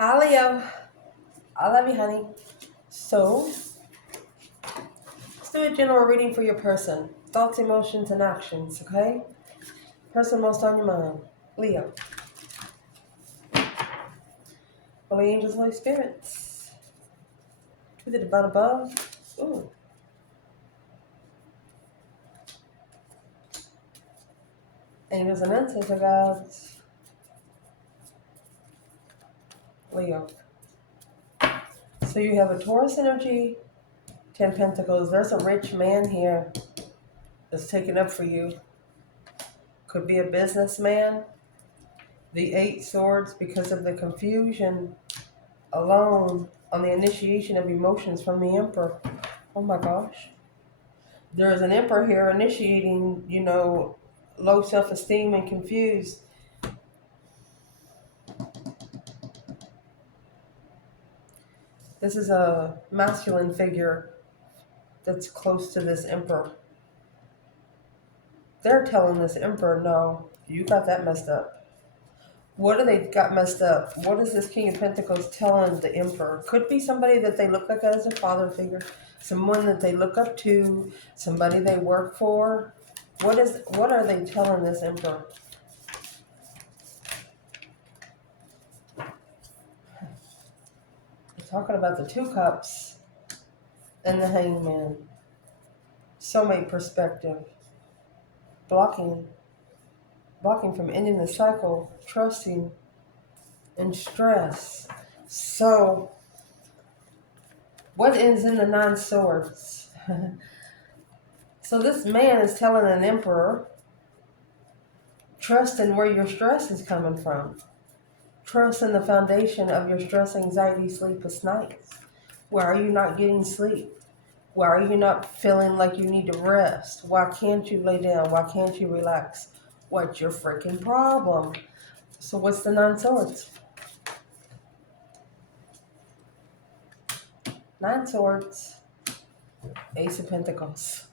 Hi, Leo. I love you, honey. So, let's do a general reading for your person. Thoughts, emotions, and actions, okay? Person most on your mind. Leo. Holy angels, Holy spirits. To the divine above. Ooh. Angels and ancestor gods. Leo. So you have a Taurus energy, 10 Pentacles. There's a rich man here that's taking up for you. Could be a businessman. The 8 Swords because of the confusion alone on the initiation of emotions from the Emperor. Oh my gosh. There is an Emperor here initiating, low self-esteem and confused. This is a masculine figure that's close to this Emperor. They're telling this Emperor, no, you got that messed up. What do they got messed up? What is this King of Pentacles telling the Emperor? Could be somebody that they look like as a father figure, someone that they look up to, somebody they work for. What are they telling this Emperor? We're talking about the 2 Cups and the Hangman. Soulmate perspective. Blocking from ending the cycle, trusting, and stress. So, what is in the 9 Swords? So this man is telling an Emperor, trust in where your stress is coming from. Trust in the foundation of your stress, anxiety, sleepless nights. Why are you not getting sleep? Why are you not feeling like you need to rest? Why can't you lay down? Why can't you relax? What's your freaking problem? So what's the 9 Swords? 9 Swords, Ace of Pentacles.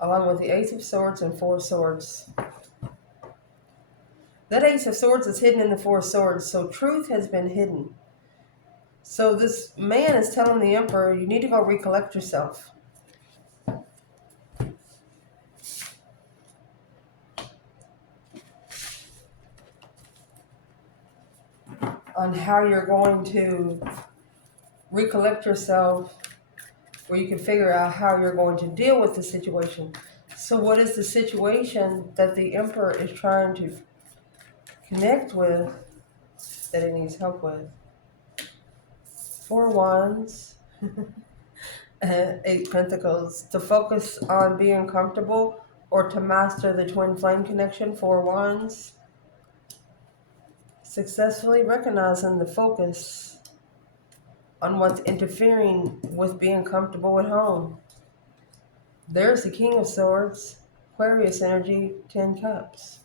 Along with the Ace of Swords and 4 Swords. That Ace of Swords is hidden in the 4 Swords, so truth has been hidden. So this man is telling the Emperor, you need to go recollect yourself. On how you're going to recollect yourself, where you can figure out how you're going to deal with the situation. So what is the situation that the Emperor is trying to connect with that he needs help with? 4 Wands, 8 Pentacles. To focus on being comfortable or to master the twin flame connection, 4 Wands. Successfully recognizing the focus on what's interfering with being comfortable at home. There's the King of Swords, Aquarius energy, 10 Cups.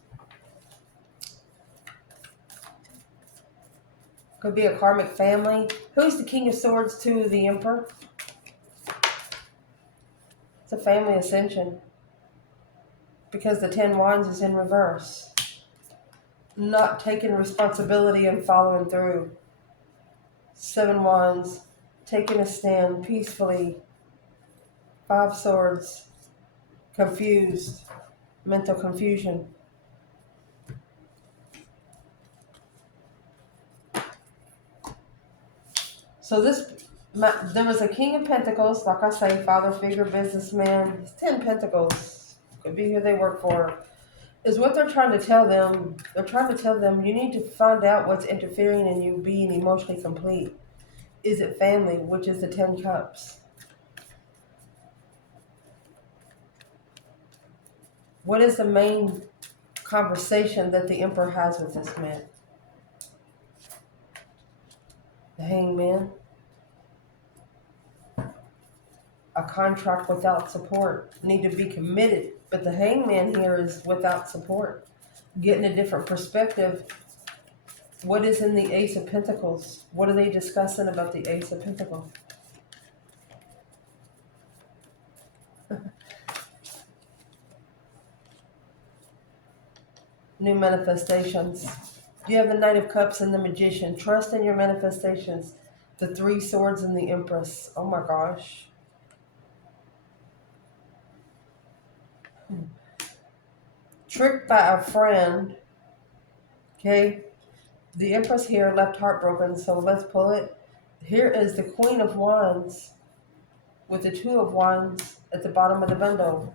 Could be a karmic family. Who's the King of Swords to the Emperor? It's a family ascension. Because the 10 Wands is in reverse. Not taking responsibility and following through. 7 Wands, taking a stand peacefully. 5 Swords, confused, mental confusion. So there was a King of Pentacles, like I say, father figure, businessman. It's 10 Pentacles. Could be who they work for. Is what they're trying to tell them. They're trying to tell them you need to find out what's interfering in you being emotionally complete. Is it family, which is the 10 Cups? What is the main conversation that the Emperor has with this man? The Hangman. A contract without support. Need to be committed. But the Hangman here is without support. Getting a different perspective. What is in the Ace of Pentacles? What are they discussing about the Ace of Pentacles? New manifestations. You have the Knight of Cups and the Magician. Trust in your manifestations. The Three Swords and the Empress. Oh my gosh. Tricked by a friend. Okay. The Empress here left heartbroken, so let's pull it. Here is the Queen of Wands with the Two of Wands at the bottom of the bundle.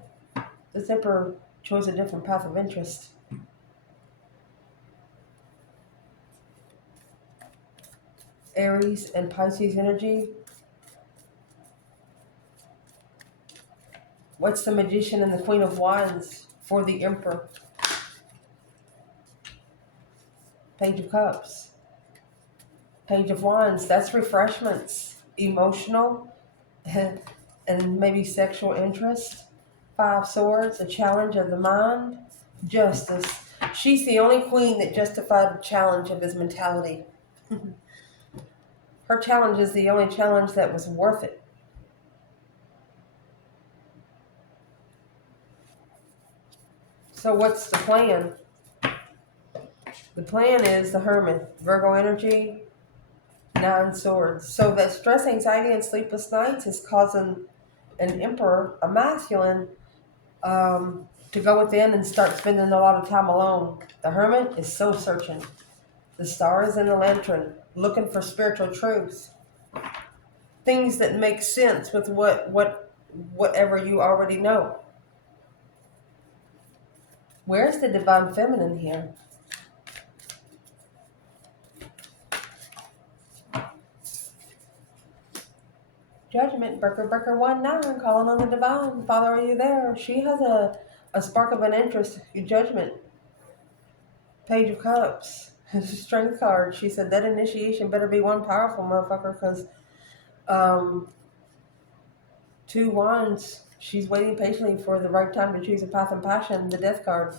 This Emperor chose a different path of interest. Aries and Pisces energy. What's the Magician and the Queen of Wands for the Emperor? Page of Cups. Page of Wands, that's refreshments, emotional, and maybe sexual interest. Five Swords, a challenge of the mind. Justice. She's the only queen that justified the challenge of his mentality. Her challenge is the only challenge that was worth it. So what's the plan? The plan is the Hermit, Virgo energy, 9 swords. So that stress, anxiety, and sleepless nights is causing an Emperor, a masculine, to go within and start spending a lot of time alone. The Hermit is soul searching. The Star is in the lantern, looking for spiritual truth. Things that make sense with whatever you already know. Where's the Divine Feminine here? Judgment, Breaker 1-9, calling on the Divine. Father, are you there? She has a spark of an interest. Judgment. Page of Cups. Strength card. She said that initiation better be one powerful motherfucker, because 2 wands. She's waiting patiently for the right time to choose a path and passion. The Death card.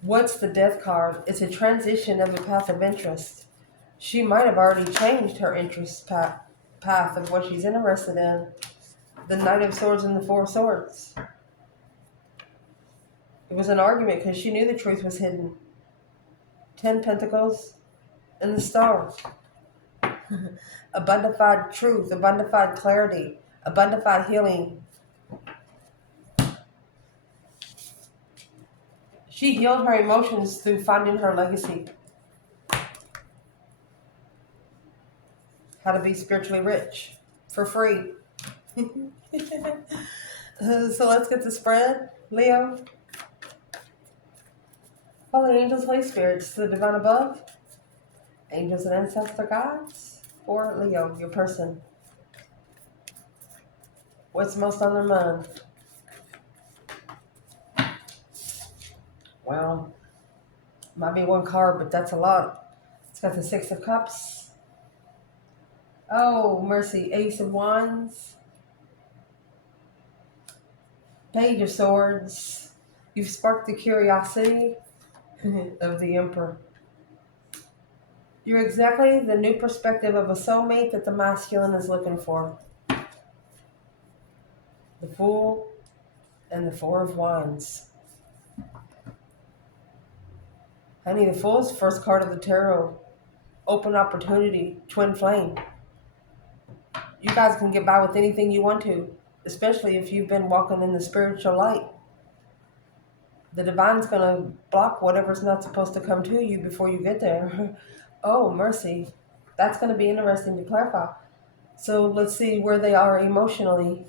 What's the Death card? It's a transition of a path of interest. She might have already changed her interest path of what she's interested in. The Knight of Swords and the 4 Swords. It was an argument because she knew the truth was hidden. 10 Pentacles and the Star. Abundified truth, abundified clarity, abundified healing. She healed her emotions through finding her legacy. How to be spiritually rich for free. So let's get the spread. Leo. Holy angels, Holy spirits, to the divine above. Angels and ancestor guides. For Leo, your person. What's most on their mind? Well, might be one card, but that's a lot. It's got the 6 of Cups. Oh, mercy. Ace of Wands. Page of Swords. You've sparked the curiosity of the Emperor. You're exactly the new perspective of a soulmate that the masculine is looking for. The Fool and the 4 of Wands. Honey, the Fool's first card of the tarot. Open opportunity, twin flame. You guys can get by with anything you want to, especially if you've been walking in the spiritual light. The Divine's going to block whatever's not supposed to come to you before you get there. Oh, mercy. That's going to be interesting to clarify. So let's see where they are emotionally.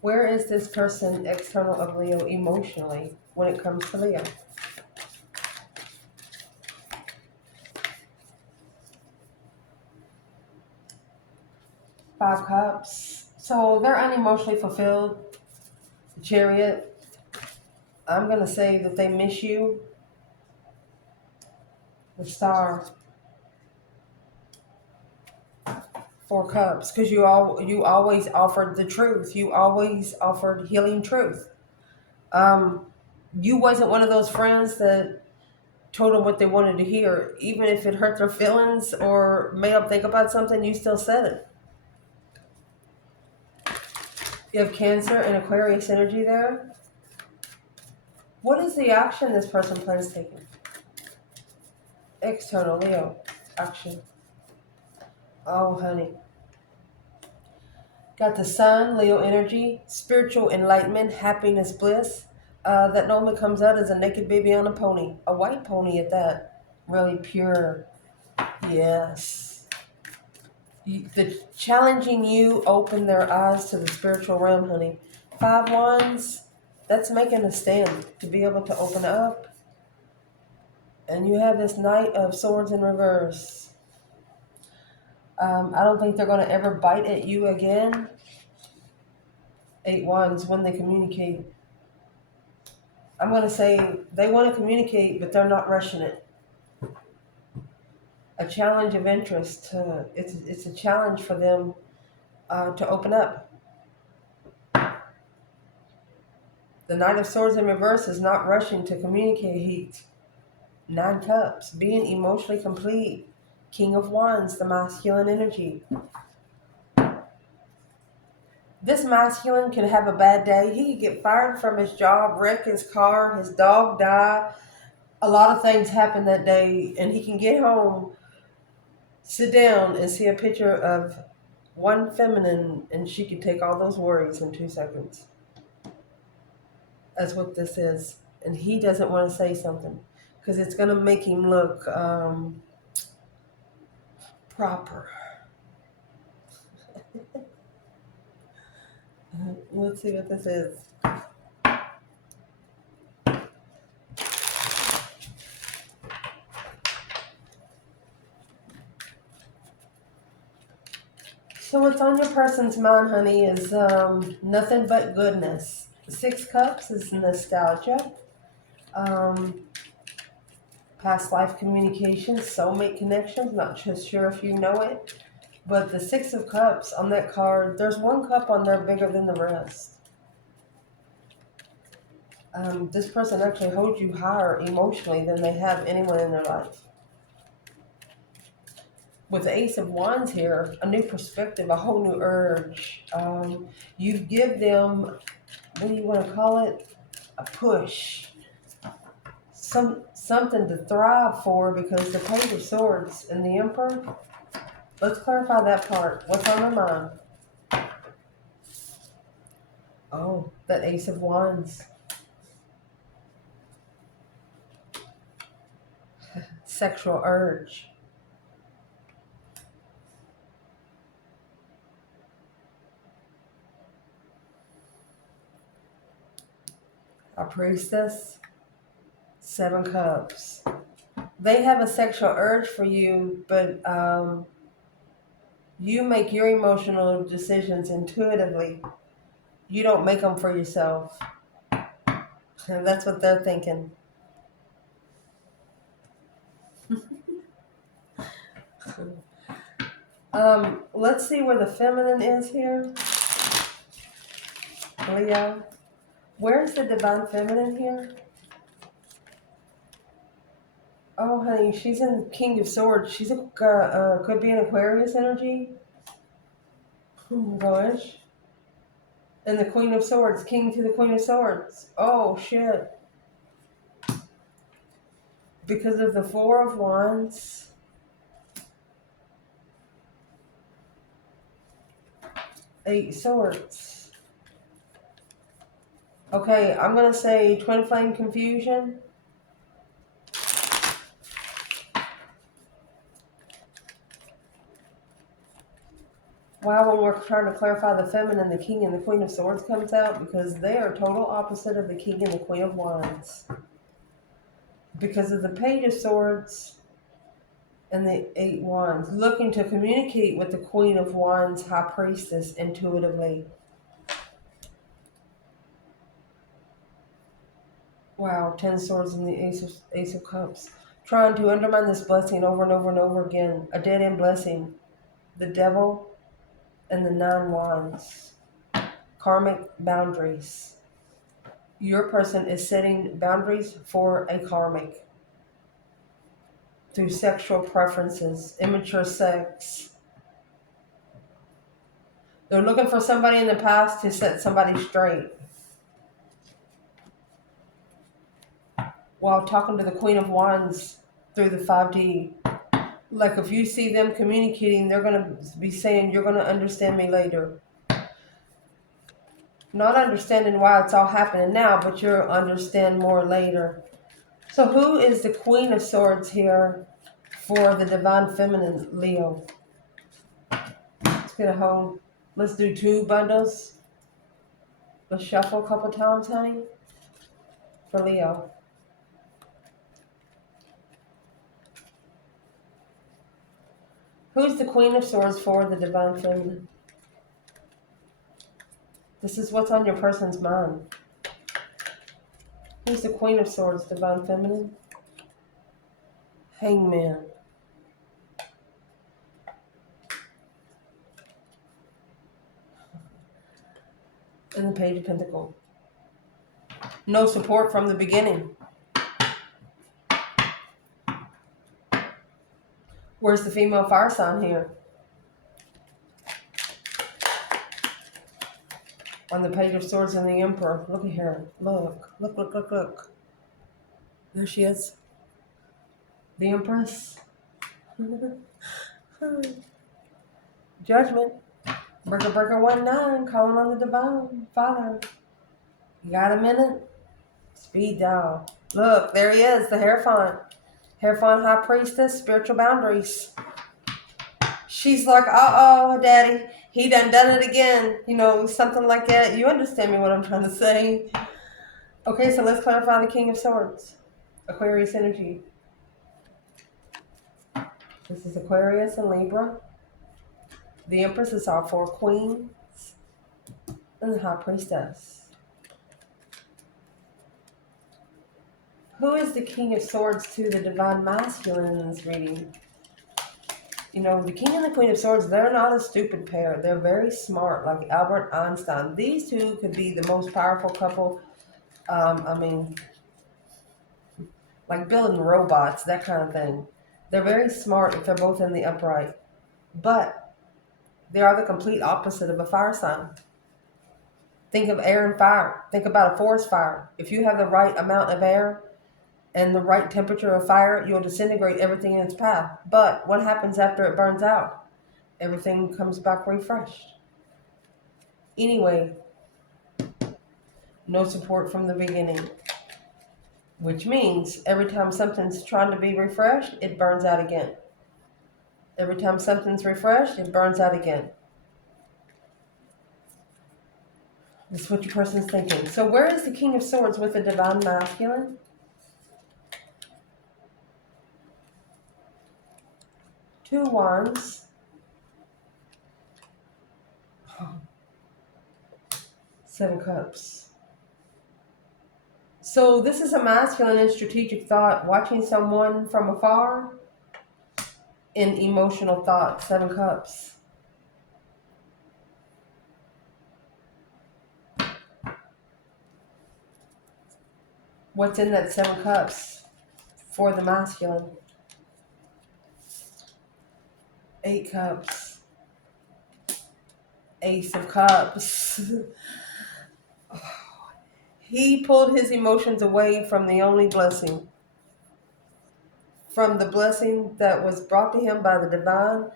Where is this person external of Leo emotionally when it comes to Leo? Five Cups. So they're unemotionally fulfilled. Chariot. I'm going to say that they miss you. The Star. 4 Cups. Because you always offered the truth. You always offered healing truth. You wasn't one of those friends that told them what they wanted to hear. Even if it hurt their feelings or made them think about something, you still said it. You have Cancer and Aquarius energy there. What is the action this person plans taking? External, Leo. Action. Oh, honey. Got the Sun, Leo energy, spiritual enlightenment, happiness, bliss. That normally comes out as a naked baby on a pony. A white pony at that. Really pure. Yes. The challenging you open their eyes to the spiritual realm, honey. 5 wands, that's making a stand to be able to open up. And you have this Knight of Swords in reverse. I don't think they're going to ever bite at you again. 8 wands when they communicate. I'm going to say they want to communicate, but they're not rushing it. A challenge of interest. It's a challenge for them to open up. The Knight of Swords in reverse is not rushing to communicate. 9 cups, being emotionally complete. King of Wands, the masculine energy. This masculine could have a bad day. He could get fired from his job, wreck his car, his dog die. A lot of things happen that day, and he can get home, sit down, and see a picture of one feminine, and she could take all those worries in 2 seconds. That's what this is. And he doesn't want to say something because it's going to make him look proper. Let's see what this is. So what's on your person's mind, honey, is nothing but goodness. 6 cups is nostalgia. Past life communications, soulmate connections. Not just sure if you know it. But the 6 of cups on that card, there's 1 cup on there bigger than the rest. This person actually holds you higher emotionally than they have anyone in their life. With the Ace of Wands here, a new perspective, a whole new urge. You give them, what do you want to call it? A push. Something to thrive for, because the Page of Swords and the Emperor, let's clarify that part. What's on their mind? Oh, that Ace of Wands. Sexual urge. A Priestess. 7 cups. They have a sexual urge for you, but you make your emotional decisions intuitively. You don't make them for yourself. And that's what they're thinking. Let's see where the feminine is here. Leo. Where's the divine feminine here? Oh, honey, she's in King of Swords. She's could be an Aquarius energy. Oh, gosh. And the Queen of Swords, King to the Queen of Swords. Oh, shit. Because of the 4 of Wands. Eight Swords. Okay, I'm going to say Twin Flame Confusion. Wow, when we're trying to clarify the feminine, the King and the Queen of Swords comes out, because they are total opposite of the King and the Queen of Wands. Because of the Page of Swords and the 8 Wands, looking to communicate with the Queen of Wands, High Priestess, intuitively. Wow, 10 Swords and the Ace of Cups. Trying to undermine this blessing over and over and over again. A dead-end blessing. The Devil and the 9 Wands. Karmic boundaries. Your person is setting boundaries for a karmic. through sexual preferences, immature sex. They're looking for somebody in the past to set somebody straight. While talking to the Queen of Wands through the 5D. Like if you see them communicating, they're going to be saying, you're going to understand me later. Not understanding why it's all happening now, but you'll understand more later. So who is the Queen of Swords here for the Divine Feminine, Leo? Let's get a whole, let's do 2 bundles. Let's shuffle a couple times, honey, for Leo. Who's the Queen of Swords for the Divine Feminine? This is what's on your person's mind. Who's the Queen of Swords, Divine Feminine? Hangman. And the Page of Pentacles. No support from the beginning. Where's the female fire sign here? On the Page of Swords and the Emperor. Look at her. Look. Look, look, look, look. There she is. The Empress. Judgment. Breaker, breaker, 1-9. Calling on the Divine Father. You got a minute? Speed dial. Look, there he is, the Hierophant. Hierophant High Priestess, spiritual boundaries. She's like, uh-oh, Daddy. He done it again. You know, something like that. You understand me what I'm trying to say. Okay, so let's clarify the King of Swords. Aquarius energy. This is Aquarius and Libra. The Empress is our 4 queens. And the High Priestess. Who is the King of Swords to the Divine Masculine in this reading? You know, the King and the Queen of Swords, they're not a stupid pair. They're very smart, like Albert Einstein. These two could be the most powerful couple. Like building robots, that kind of thing. They're very smart if they're both in the upright. But they are the complete opposite of a fire sign. Think of air and fire. Think about a forest fire. If you have the right amount of air and the right temperature of fire, you'll disintegrate everything in its path. But what happens after it burns out? Everything comes back refreshed. Anyway, no support from the beginning. Which means every time something's trying to be refreshed, it burns out again. Every time something's refreshed, it burns out again. This is what your person's thinking. So where is the King of Swords with the Divine Masculine? Two Wands. Seven Cups. So this is a masculine and strategic thought. Watching someone from afar in emotional thought. 7 Cups. What's in that 7 Cups for the masculine? 8 Cups. Ace of Cups. He pulled his emotions away from the only blessing. From the blessing that was brought to him by the divine.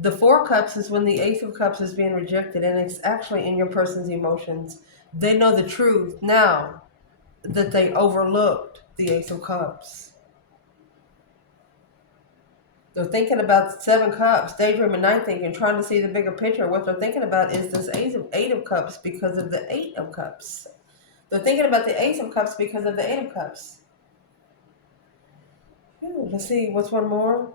The 4 Cups is when the Ace of Cups is being rejected, and it's actually in your person's emotions. They know the truth now that they overlooked the Ace of Cups. They're thinking about 7 Cups, daydreaming, night thinking, trying to see the bigger picture. What they're thinking about is this Eight of Cups because of the 8 of Cups. They're thinking about the Ace of Cups because of the 8 of Cups. Let's see, what's one more?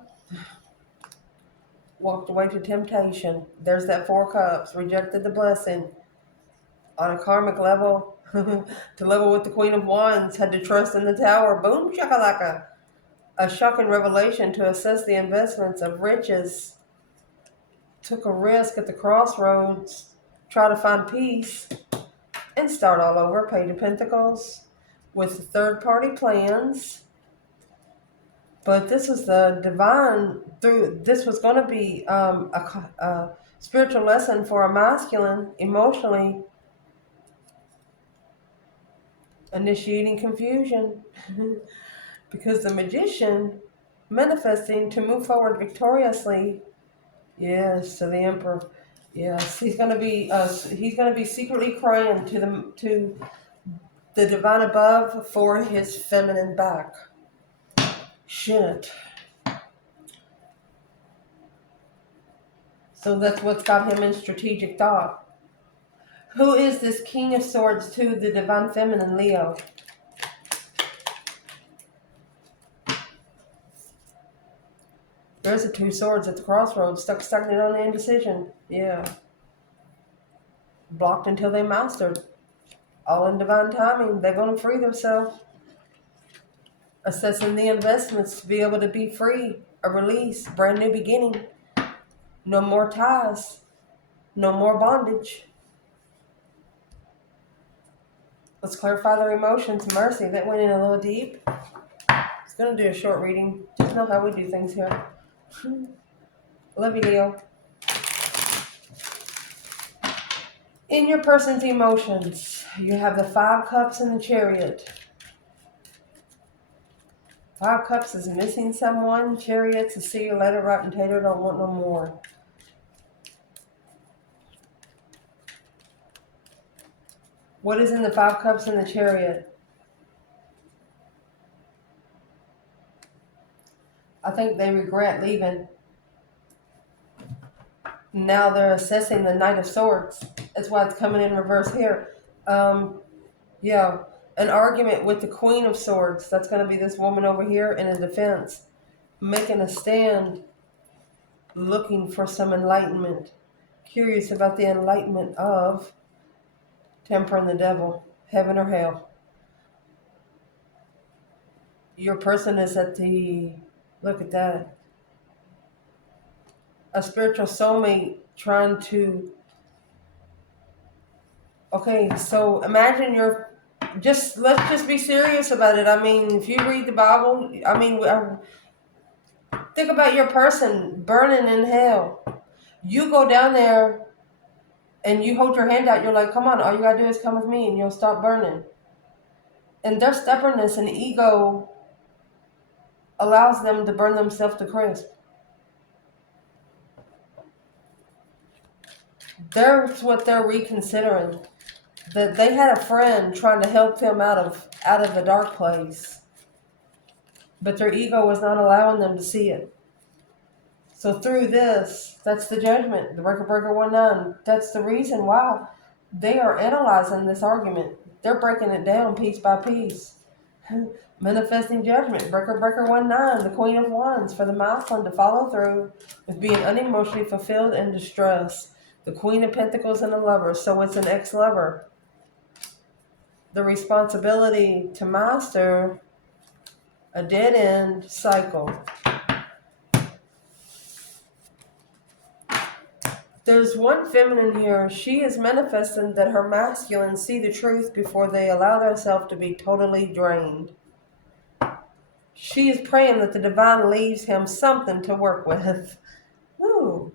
Walked away to temptation. There's that 4 Cups, rejected the blessing. On a karmic level, to level with the Queen of Wands, had to trust in the Tower. Boom, shakalaka. A shocking revelation to assess the investments of riches. Took a risk at the crossroads, try to find peace, and start all over. Page of Pentacles with third-party plans. But this is the divine through. This was going to be a spiritual lesson for a masculine, emotionally initiating confusion, because the magician manifesting to move forward victoriously. Yes, to the emperor. Yes, he's going to be. He's going to be secretly crying to the divine above for his feminine back. Shit. So that's what's got him in strategic thought. Who is this King of Swords to the divine feminine Leo? There's the two swords at the crossroads, stuck on the indecision. Yeah. Blocked until they mastered. All in divine timing. They're going to free themselves. Assessing the investments to be able to be free. A release. Brand new beginning. No more ties. No more bondage. Let's clarify their emotions. Mercy. That went in a little deep. It's going to do a short reading. Just know how we do things here. Love you, Leo. In your person's emotions, you have the 5 cups and the Chariot. 5 cups is missing someone. Chariot's a see you later, rotten tater, don't want no more. What is in the 5 cups and the Chariot? I think they regret leaving. Now they're assessing the Knight of Swords. That's why it's coming in reverse here. Yeah, an argument with the Queen of Swords. That's going to be this woman over here in a defense. Making a stand, looking for some enlightenment. Curious about the enlightenment of Temper and the Devil, heaven or hell. Your person is at the, look at that. A spiritual soulmate trying to, okay, so imagine let's just be serious about it. I mean, if you read the Bible, I mean, think about your person burning in hell. You go down there and you hold your hand out. You're like, come on, all you got to do is come with me and you'll stop burning. And their stubbornness and ego allows them to burn themselves to crisp. That's what they're reconsidering. That they had a friend trying to help them out of the dark place. But their ego was not allowing them to see it. So through this, that's the judgment, the breaker 19. That's the reason why they are analyzing this argument. They're breaking it down piece by piece. Manifesting judgment, breaker 19, the Queen of Wands, for the masculine to follow through with being unemotionally fulfilled and distressed. The Queen of Pentacles and the Lover, so it's an ex-lover. The responsibility to master a dead-end cycle. There's one feminine here. She is manifesting that her masculine see the truth before they allow themselves to be totally drained. She is praying that the divine leaves him something to work with. Woo.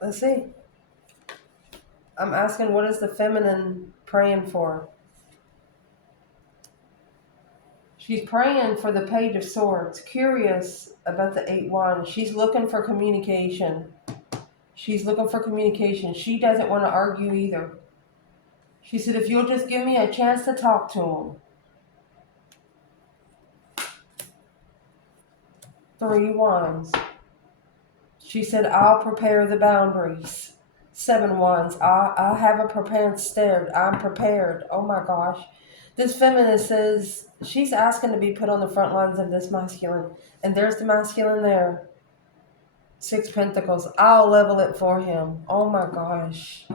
Let's see. I'm asking, what is the feminine praying for? She's praying for the Page of Swords. Curious about the 8 Wands. She's looking for communication. She's looking for communication. She doesn't want to argue either. She said, if you'll just give me a chance to talk to him. 3 Wands. She said, I'll prepare the boundaries. 7 Wands. I have a prepared stand. I'm prepared. Oh my gosh. This feminist says she's asking to be put on the front lines of this masculine. And there's the masculine there. 6 Pentacles. I'll level it for him. Oh my gosh.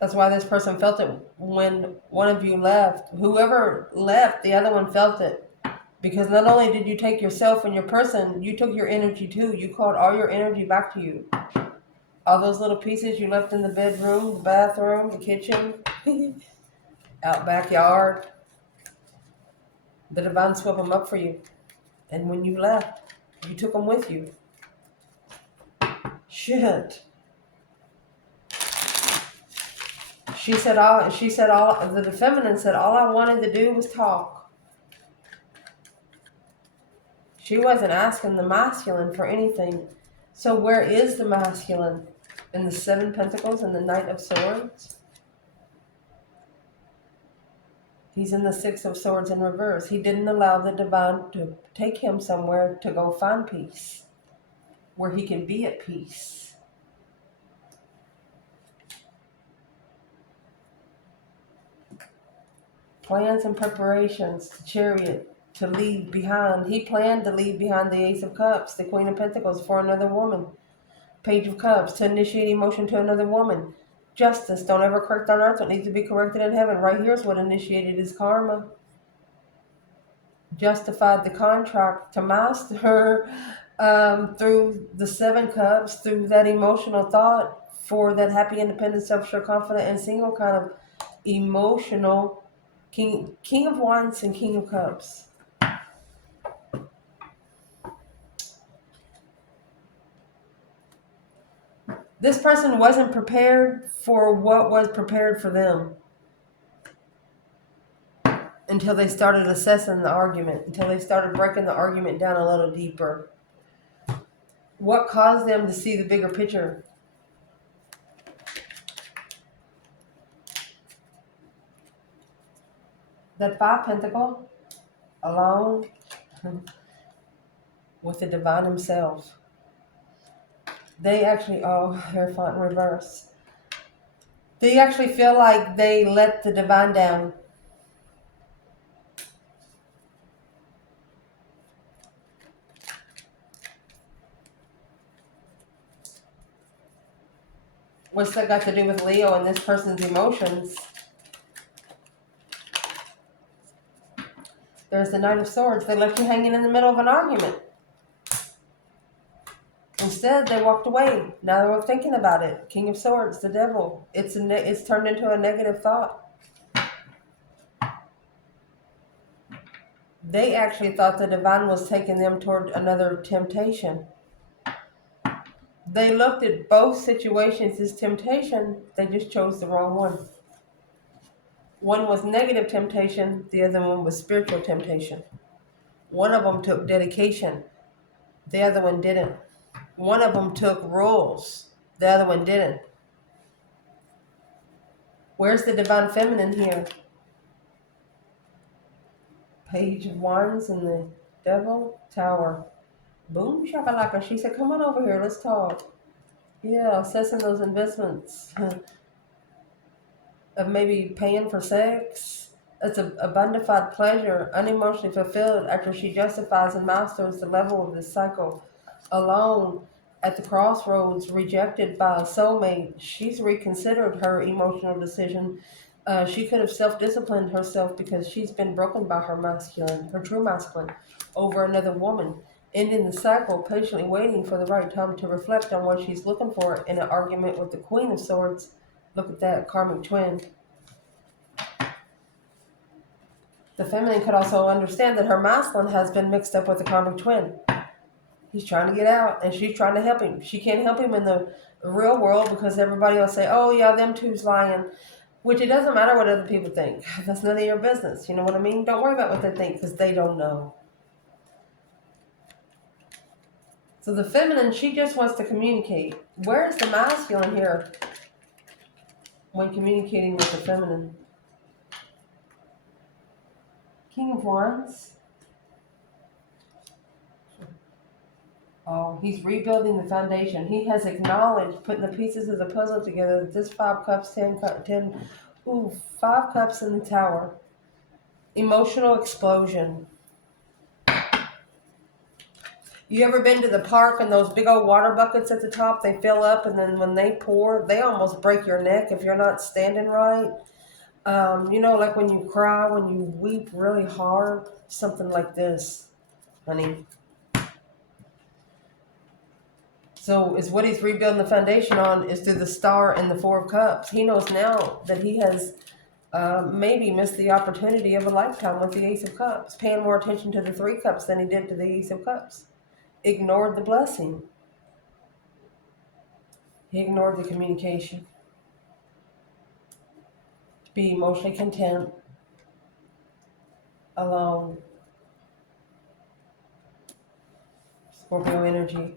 That's why this person felt it when one of you left. Whoever left, the other one felt it. Because not only did you take yourself and your person, you took your energy too. You called all your energy back to you. All those little pieces you left in the bedroom, the bathroom, the kitchen, out backyard. The divine swept them up for you. And when you left, you took them with you. Shit. The feminine said, all I wanted to do was talk. She wasn't asking the masculine for anything. So where is the masculine? In the Seven Pentacles and the Knight of Swords? He's in the Six of Swords in reverse. He didn't allow the divine to take him somewhere to go find peace, where he can be at peace. Plans and preparations, the Chariot, to leave behind. He planned to leave behind the Ace of Cups, the Queen of Pentacles, for another woman. Page of Cups, to initiate emotion to another woman. Justice, don't ever correct on earth what needs to be corrected in heaven. Right here's what initiated his karma. Justified the contract to master through the Seven Cups, through that emotional thought for that happy, independent, self-sure, confident, and single kind of emotional King of Wands and King of Cups. This person wasn't prepared for what was prepared for them until they started assessing the argument, until they started breaking the argument down a little deeper. What caused them to see the bigger picture? That Five Pentacle, alone with the divine himself. They actually, Hierophant in reverse. They actually feel like they let the divine down. What's that got to do with Leo and this person's emotions? There's the Knight of Swords. They left you hanging in the middle of an argument. Instead, they walked away. Now they're thinking about it. King of Swords, the devil. It's turned into a negative thought. They actually thought the divine was taking them toward another temptation. They looked at both situations as temptation. They just chose the wrong one. One was negative temptation. The other one was spiritual temptation. One of them took dedication. The other one didn't. One of them took rules. The other one didn't. Where's the divine feminine here? Page of Wands and the devil. Tower. Boom shakalaka. She said, come on over here. Let's talk. Yeah, assessing those investments. Of maybe paying for sex. It's a bonafide pleasure, unemotionally fulfilled after she justifies and masters the level of this cycle. Alone, at the crossroads, rejected by a soulmate, she's reconsidered her emotional decision. She could have self-disciplined herself because she's been broken by her masculine, her true masculine, over another woman, ending the cycle, patiently waiting for the right time to reflect on what she's looking for in an argument with the Queen of Swords. Look at that, karmic twin. The feminine could also understand that her masculine has been mixed up with the karmic twin. He's trying to get out, and she's trying to help him. She can't help him in the real world because everybody will say, oh, yeah, them two's lying. Which it doesn't matter what other people think. That's none of your business. You know what I mean? Don't worry about what they think because they don't know. So the feminine, she just wants to communicate. Where's the masculine here when communicating with the feminine? King of Wands. Oh, he's rebuilding the foundation. He has acknowledged putting the pieces of the puzzle together. This 5 cups, 10, 5 cups in the tower. Emotional explosion. You ever been to the park and those big old water buckets at the top, they fill up and then when they pour, they almost break your neck if you're not standing right. Like when you cry, when you weep really hard, something like this, honey. So is what he's rebuilding the foundation on is through the Star and the Four of Cups. He knows now that he has maybe missed the opportunity of a lifetime with the Ace of Cups, paying more attention to the Three Cups than he did to the Ace of Cups. Ignored the blessing. He ignored the communication. To be emotionally content, alone. Scorpio energy.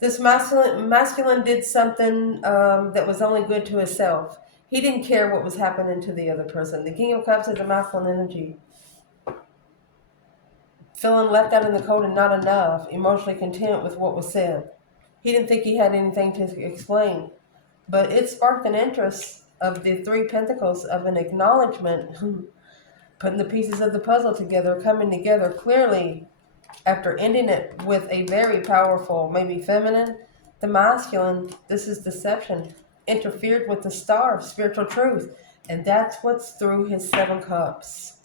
This masculine did something that was only good to himself. He didn't care what was happening to the other person. The King of Cups is a masculine energy. Feeling left out in the cold and not enough, emotionally content with what was said. He didn't think he had anything to explain. But it sparked an interest of the Three Pentacles of an acknowledgement, putting the pieces of the puzzle together, coming together clearly after ending it with a very powerful, maybe feminine. The masculine, this is deception, interfered with the Star of spiritual truth. And that's what's through his Seven Cups.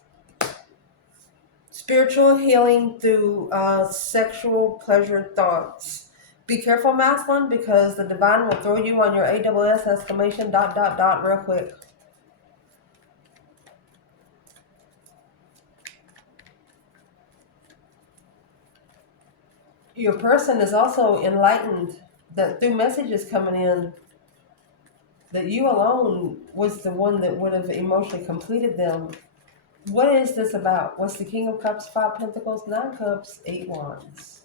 Spiritual healing through sexual pleasure thoughts. Be careful, masculine, because the divine will throw you on your AWS exclamation ... real quick. Your person is also enlightened that through messages coming in, that you alone was the one that would have emotionally completed them. What is this about? What's the King of Cups, Five Pentacles, Nine Cups, Eight Wands?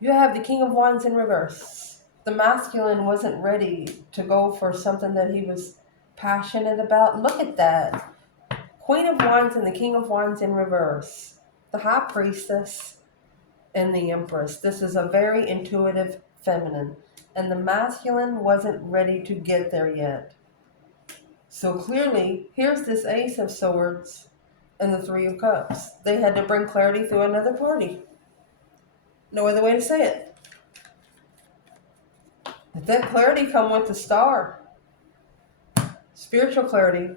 You have the King of Wands in reverse. The masculine wasn't ready to go for something that he was passionate about. Look at that. Queen of Wands and the King of Wands in reverse. The High Priestess and the Empress. This is a very intuitive feminine. And the masculine wasn't ready to get there yet. So clearly, here's this Ace of Swords and the Three of Cups. They had to bring clarity through another party. No other way to say it. If that clarity come with the Star, spiritual clarity,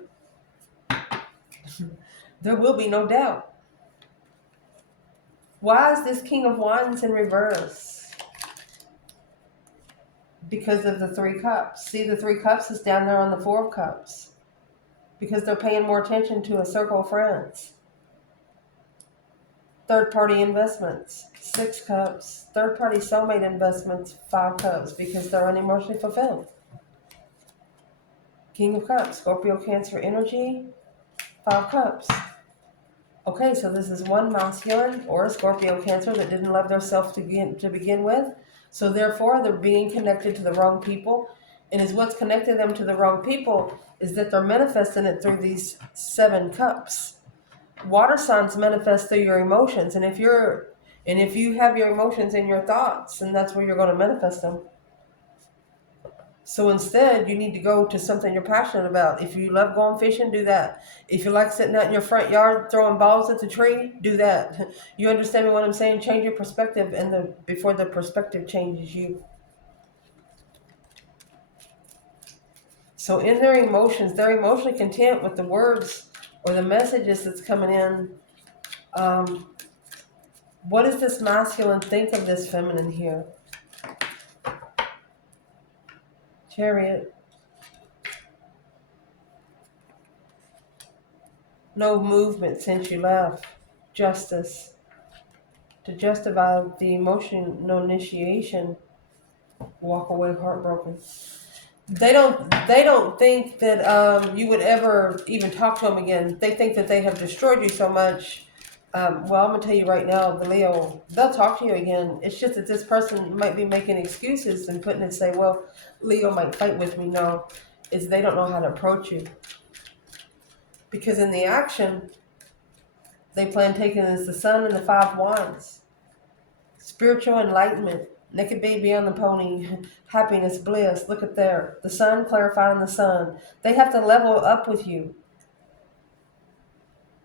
there will be no doubt. Why is this King of Wands in reverse? Because of the Three Cups. See, the Three Cups is down there on the Four of Cups. Because they're paying more attention to a circle of friends. Third-party investments, Six Cups. Third-party soulmate investments, Five Cups. Because they're unemotionally fulfilled. King of Cups, Scorpio, Cancer energy, Five Cups. Okay, so this is one masculine or a Scorpio, Cancer that didn't love their self to begin with. So therefore, they're being connected to the wrong people. And is what's connected them to the wrong people is that they're manifesting it through these Seven Cups. Water signs manifest through your emotions. And if you have your emotions in your thoughts, and that's where you're going to manifest them. So instead, you need to go to something you're passionate about. If you love going fishing, do that. If you like sitting out in your front yard throwing balls at the tree, do that. You understand me what I'm saying? Change your perspective before the perspective changes you. So in their emotions, they're emotionally content with the words or the messages that's coming in. What does this masculine think of this feminine here? Chariot. No movement since you left. Justice. To justify the emotional initiation, walk away heartbroken. They don't think that you would ever even talk to them again. They think that they have destroyed you so much. Well, I'm gonna tell you right now, the Leo, they'll talk to you again. It's just that this person might be making excuses and putting it, say, well, Leo might fight with me. No, it's they don't know how to approach you. Because in the action, they plan taking as the Sun and the Five Wands. Spiritual enlightenment. Naked baby on the pony. Happiness, bliss. Look at there. The Sun clarifying the Sun. They have to level up with you.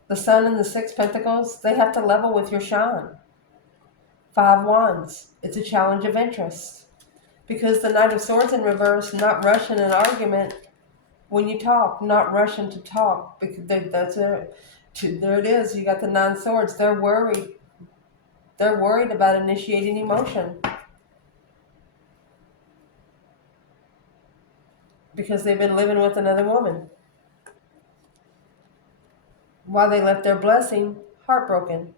The Sun and the Six Pentacles, they have to level with your shine. Five Wands. It's a challenge of interest. Because the Knight of Swords in reverse, not rushing an argument when you talk, not rushing to talk. Because that's it. There it is. You got the Nine Swords. They're worried. They're worried about initiating emotion because they've been living with another woman while they left their blessing heartbroken.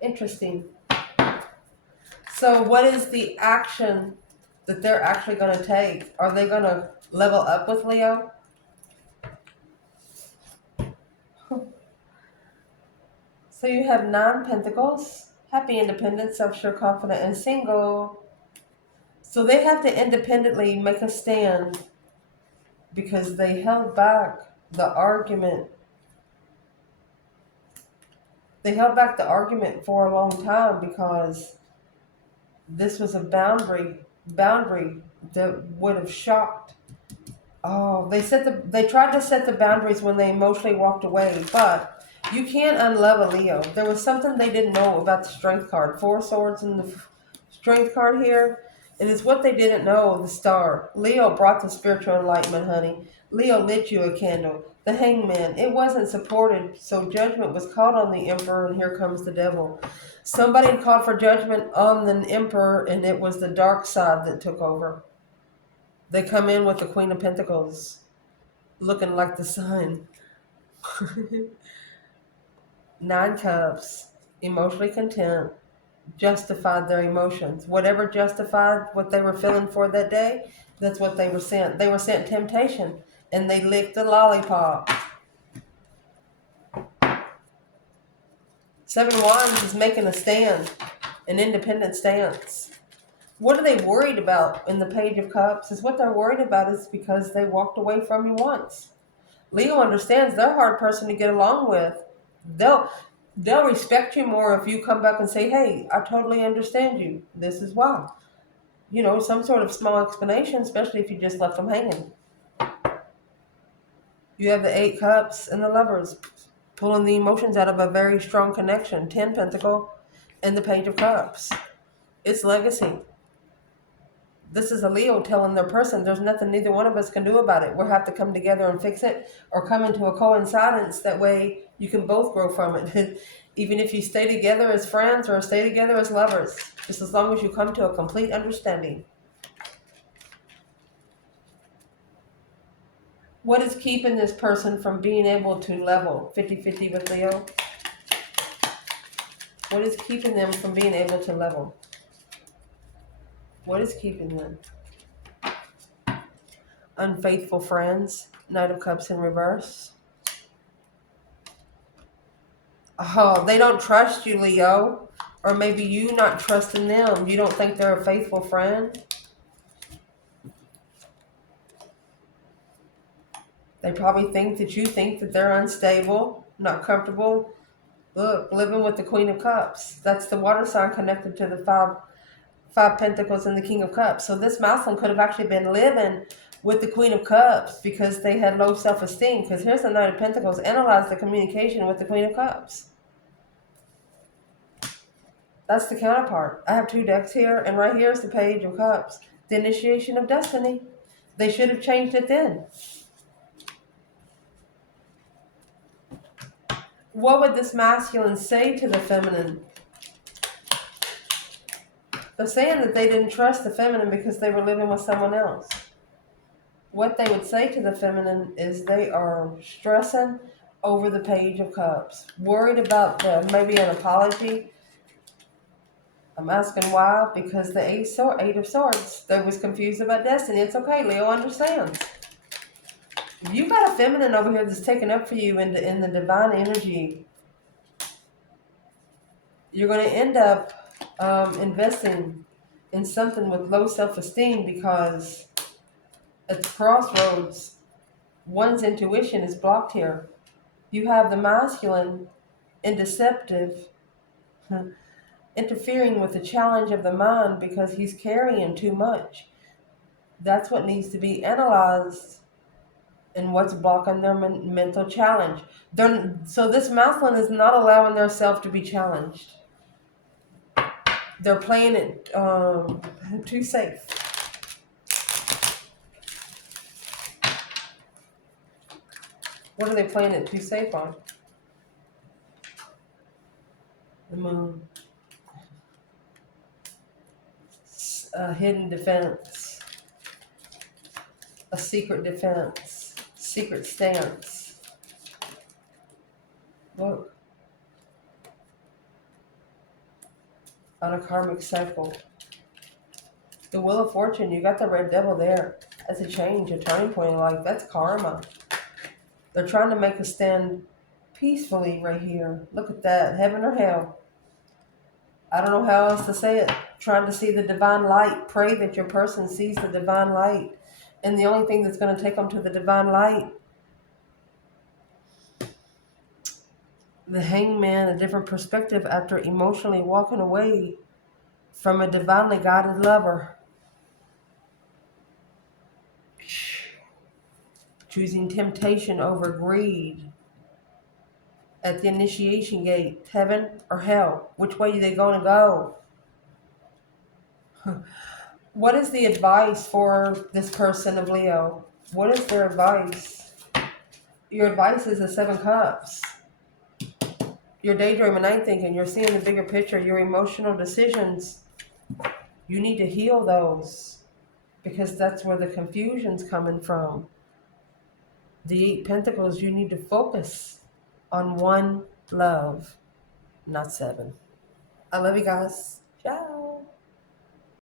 Interesting. So what is the action that they're actually going to take? Are they going to level up with Leo? So you have 9 Pentacles, happy, independent, self-sure, confident, and single. So they have to independently make a stand because they held back the argument. They held back the argument for a long time because this was a boundary that would have shocked. Oh, they tried to set the boundaries when they emotionally walked away, but you can't unlove a Leo. There was something they didn't know about the Strength card. 4 swords in the Strength card here. It is what they didn't know, the Star. Leo brought the spiritual enlightenment, honey. Leo lit you a candle. The Hangman. It wasn't supported, so judgment was called on the Emperor, and here comes the devil. Somebody called for judgment on the Emperor, and it was the dark side that took over. They come in with the Queen of Pentacles, looking like the sun. 9 Cups, emotionally content, justified their emotions. Whatever justified what they were feeling for that day, that's what they were sent. They were sent temptation, and they licked the lollipop. 7 Wands is making a stand, an independent stance. What are they worried about in the Page of Cups? Is what they're worried about is because they walked away from you once. Leo understands they're a hard person to get along with. They'll respect you more if you come back and say, hey, I totally understand you. This is why. You know, some sort of small explanation, especially if you just left them hanging. You have the 8 Cups and the Lovers, pulling the emotions out of a very strong connection. 10 Pentacle and the Page of Cups. It's legacy. This is a Leo telling their person there's nothing neither one of us can do about it. We'll have to come together and fix it or come into a coincidence. That way you can both grow from it. Even if you stay together as friends or stay together as lovers. Just as long as you come to a complete understanding. What is keeping this person from being able to level 50-50 with Leo? What is keeping them from being able to level? What is keeping them? Unfaithful friends. Knight of Cups in reverse. Oh, they don't trust you, Leo. Or maybe you not trusting them. You don't think they're a faithful friend. They probably think that you think that they're unstable, not comfortable. Look, living with the Queen of Cups. That's the water sign connected to the five Pentacles and the King of Cups. So this masculine could have actually been living with the Queen of Cups because they had low self-esteem. Because here's the Knight of Pentacles. Analyze the communication with the Queen of Cups. That's the counterpart. I have 2 decks here, and right here is the Page of Cups. The initiation of destiny. They should have changed it then. What would this masculine say to the feminine? They're saying that they didn't trust the feminine because they were living with someone else. What they would say to the feminine is they are stressing over the Page of Cups. Worried about maybe an apology. I'm asking why, because the 8 of Swords. They was confused about destiny. It's okay, Leo understands. If you got a feminine over here that's taken up for you in the divine energy, you're going to end up investing in something with low self-esteem because at the crossroads, one's intuition is blocked here. You have the masculine and deceptive interfering with the challenge of the mind because he's carrying too much. That's what needs to be analyzed and what's blocking their mental challenge. So this masculine is not allowing their self to be challenged. They're playing it too safe. What are they playing it too safe on? The moon. A hidden defense. A secret defense. Secret stance. Look. On a karmic cycle. The Wheel of Fortune, you got the Red Devil there. That's a change, a turning point in life. That's karma. They're trying to make us stand peacefully right here. Look at that. Heaven or hell. I don't know how else to say it. Trying to see the divine light. Pray that your person sees the divine light. And the only thing that's going to take them to the divine light, the hangman, a different perspective after emotionally walking away from a divinely guided lover. Choosing temptation over greed. At the initiation gate, heaven or hell? Which way are they going to go? What is the advice for this person of Leo? What is their advice? Your advice is the 7 Cups. You're daydreaming, I'm thinking. You're seeing the bigger picture. Your emotional decisions, you need to heal those because that's where the confusion's coming from. The 8 Pentacles, you need to focus on one love, not 7. I love you guys. Ciao.